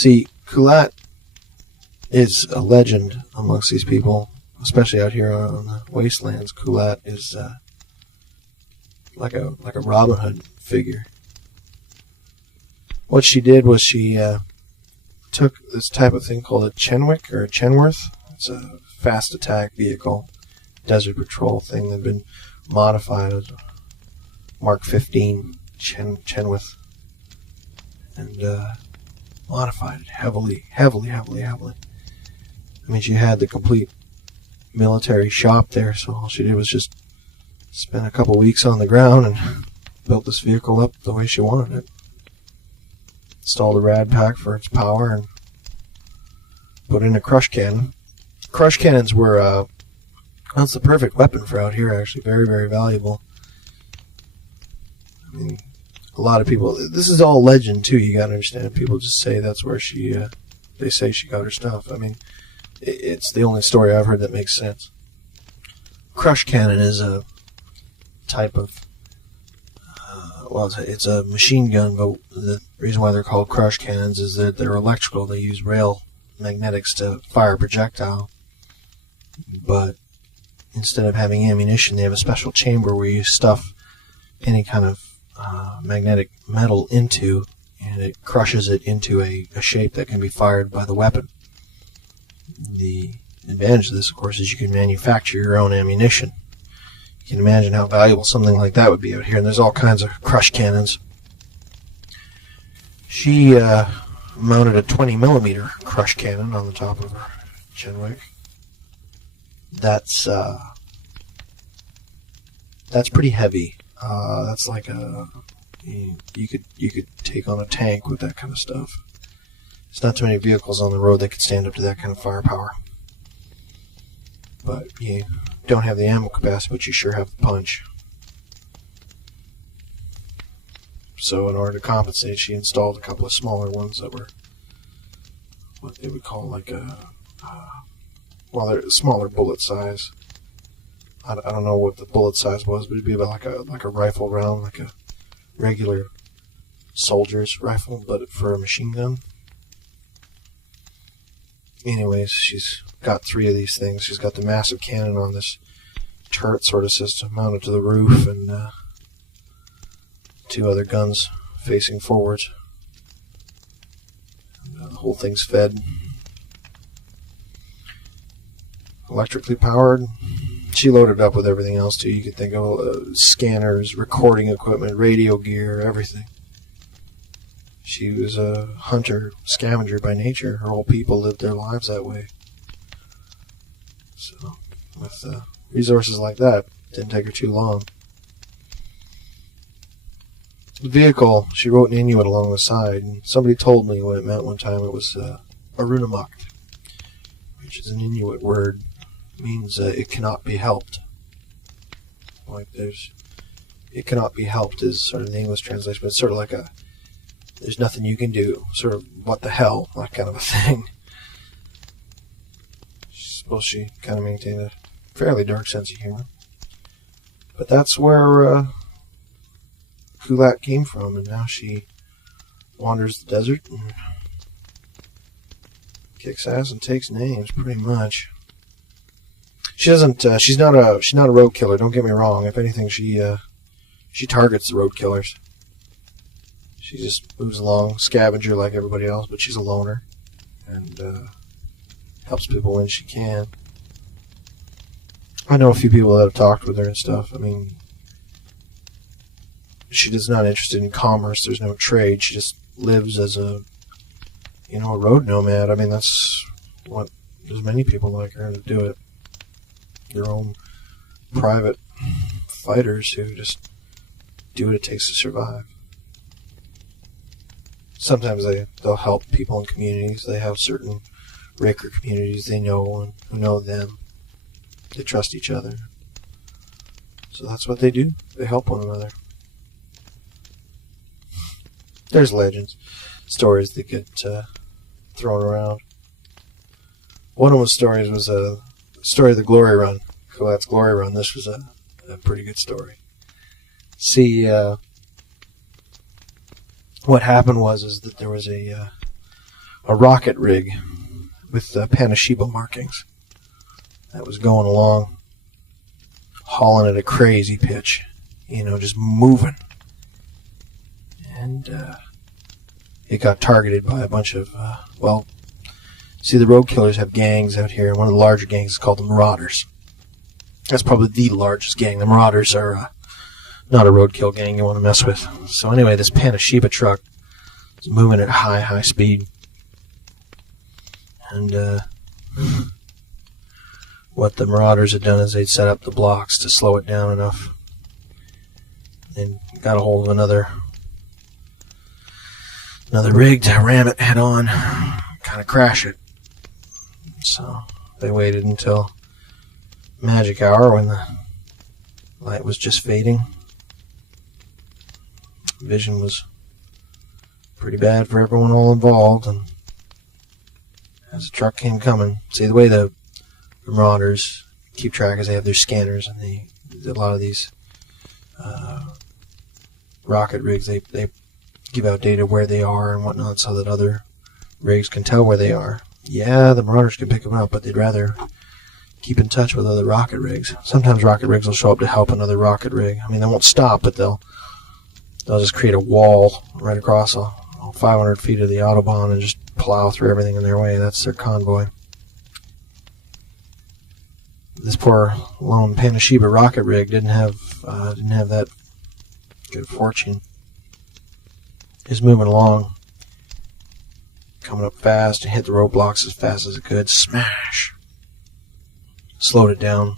See, Kulat is a legend amongst these people, especially out here on the wastelands. Kulat is like a Robin Hood figure. What she did was she took this type of thing called a Chenwick or a Chenworth. It's a fast attack vehicle, desert patrol thing that had been modified as a Mark 15 Chenworth, and modified it heavily. I mean, she had the complete military shop there, so all she did was just spend a couple weeks on the ground and built this vehicle up the way she wanted it. Installed a rad pack for its power and put in a crush cannon. Crush cannons were, that's the perfect weapon for out here, actually. Very, very valuable. I mean, a lot of people, this is all legend too, you gotta understand. People just say that's where they say she got her stuff. I mean, it's the only story I've heard that makes sense. Crush cannon is a type of, it's a machine gun, but the reason why they're called crush cannons is that they're electrical. They use rail magnetics to fire a projectile. But instead of having ammunition, they have a special chamber where you stuff any kind of magnetic metal into, and it crushes it into a shape that can be fired by the weapon. The advantage of this, of course, is you can manufacture your own ammunition. You can imagine how valuable something like that would be out here, and there's all kinds of crush cannons. She mounted a 20mm crush cannon on the top of her Chenwick. That's pretty heavy. That's like you could take on a tank with that kind of stuff. There's not too many vehicles on the road that could stand up to that kind of firepower. But you don't have the ammo capacity, but you sure have the punch. So in order to compensate, she installed a couple of smaller ones that were what they would call like they're a smaller bullet size. I don't know what the bullet size was, but it'd be about like a rifle round, like a regular soldier's rifle, but for a machine gun. Anyways, she's got 3 of these things. She's got the massive cannon on this turret sort of system mounted to the roof, and 2 other guns facing forwards. And, the whole thing's fed. Electrically powered. She loaded up with everything else too. You could think of scanners, recording equipment, radio gear, everything. She was a hunter, scavenger by nature. Her whole people lived their lives that way. So, with resources like that, it didn't take her too long. The vehicle, she wrote in Inuit along the side, and somebody told me what it meant one time. It was Arunamakt, which is an Inuit word. It means it cannot be helped. Like it cannot be helped is sort of the English translation, but it's sort of like there's nothing you can do, sort of what the hell, that kind of a thing. I suppose she kind of maintained a fairly dark sense of humor. But that's where Kulat came from, and now she wanders the desert and kicks ass and takes names, pretty much. She doesn't. She's not a road killer. Don't get me wrong. If anything, she targets the road killers. She just moves along, scavenger like everybody else, but she's a loner and helps people when she can. I know a few people that have talked with her and stuff. I mean, she's not interested in commerce. There's no trade. She just lives as a road nomad. I mean, that's what there's many people like her that do it. Their own private fighters who just do what it takes to survive. Sometimes they'll help people in communities. They have certain raker communities they know and who know them. They trust each other. So that's what they do. They help one another. There's legends, stories that get thrown around. One of those stories was a story of the Glory Run. Kulat's Glory Run. This was a pretty good story. See, what happened was that there was a a rocket rig with Panashiba markings that was going along, hauling at a crazy pitch, just moving. And it got targeted by a bunch of, see, the road killers have gangs out here, and one of the larger gangs is called the Marauders. That's probably the largest gang. The Marauders are not a roadkill gang you want to mess with. So anyway, this Panashiba truck is moving at high speed. And what the Marauders had done is they'd set up the blocks to slow it down enough. And got a hold of another rig to ram it head on, kind of crash it. So they waited until magic hour when the light was just fading. Vision was pretty bad for everyone all involved, and as the truck came coming, see, the way the Marauders keep track is they have their scanners, and a lot of these rocket rigs, they give out data where they are and whatnot so that other rigs can tell where they are. Yeah, the Marauders can pick them up, but they'd rather keep in touch with other rocket rigs. Sometimes rocket rigs will show up to help another rocket rig. I mean, they won't stop, but they'll just create a wall right across 500 feet of the Autobahn and just plow through everything in their way. That's their convoy. This poor lone Panashiba rocket rig didn't have that good fortune. It's moving along, coming up fast, and hit the roadblocks as fast as it could. Smash! Slowed it down.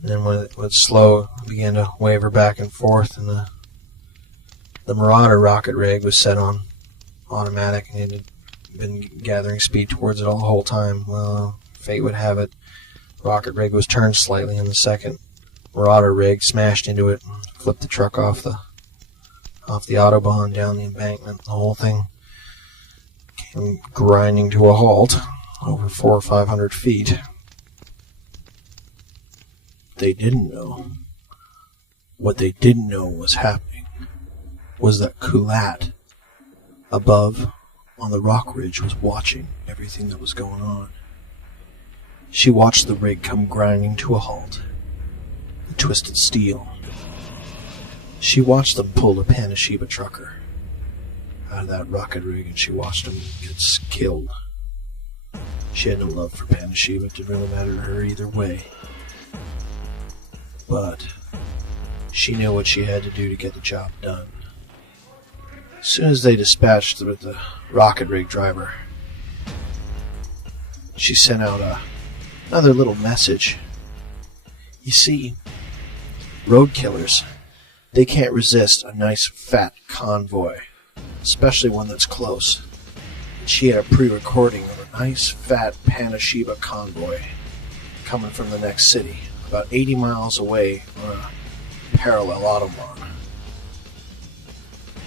And then when it was slow, it began to waver back and forth, and the Marauder rocket rig was set on automatic, and it had been gathering speed towards it all the whole time. Well, fate would have it, the rocket rig was turned slightly, and the second Marauder rig smashed into it and flipped the truck off the Autobahn down the embankment. The whole thing came grinding to a halt over 400 or 500 feet. They didn't know. What they didn't know was happening was that Kulat above on the rock ridge was watching everything that was going on. She watched the rig come grinding to a halt, the twisted steel. She watched them pull a Panashiba trucker out of that rocket rig, and she watched him get killed. She had no love for Panashiba. It didn't really matter to her either way. But she knew what she had to do to get the job done. As soon as they dispatched the rocket rig driver, she sent out another little message. You see, road killers, they can't resist a nice fat convoy, especially one that's close. And she had a pre-recording of a nice fat Panashiba convoy coming from the next city, about 80 miles away on a parallel Autobahn.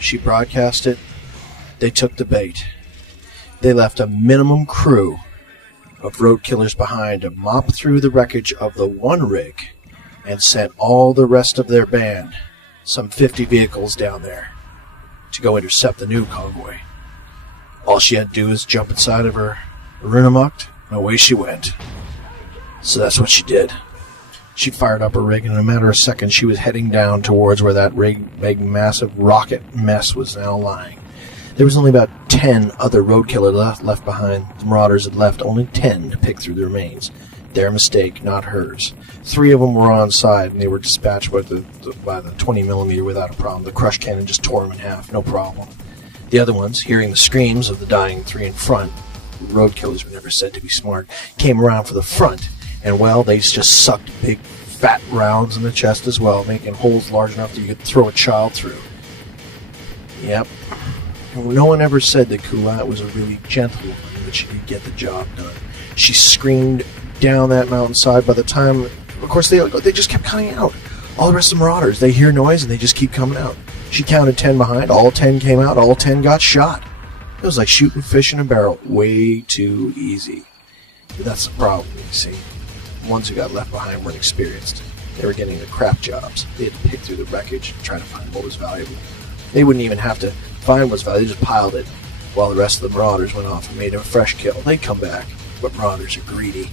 She broadcast it. They took the bait. They left a minimum crew of road killers behind to mop through the wreckage of the one rig and sent all the rest of their band, some 50 vehicles down there, to go intercept the new convoy. All she had to do was jump inside of her Runamuck, and away she went. So that's what she did. She fired up her rig, and in a matter of seconds she was heading down towards where that big massive rocket mess was now lying. There was only about 10 other road killers left behind. The Marauders had left only 10 to pick through the remains. Their mistake, not hers. 3 of them were on side, and they were dispatched by the 20mm without a problem. The crush cannon just tore them in half, no problem. The other ones, hearing the screams of the dying 3 in front, road killers were never said to be smart, came around for the front, and, well, they just sucked big, fat rounds in the chest as well, making holes large enough that you could throw a child through. Yep. No one ever said that Kulat was a really gentle woman, that she could get the job done. She screamed down that mountainside. By the time, of course, they just kept coming out. All the rest of the Marauders, they hear noise and they just keep coming out. She counted 10 behind. All 10 came out. All 10 got shot. It was like shooting fish in a barrel. Way too easy. But that's the problem, you see. The ones who got left behind weren't experienced. They were getting the crap jobs. They had to pick through the wreckage and try to find what was valuable. They wouldn't even have to find what's valuable. They just piled it while the rest of the marauders went off and made a fresh kill. They'd come back, but marauders are greedy.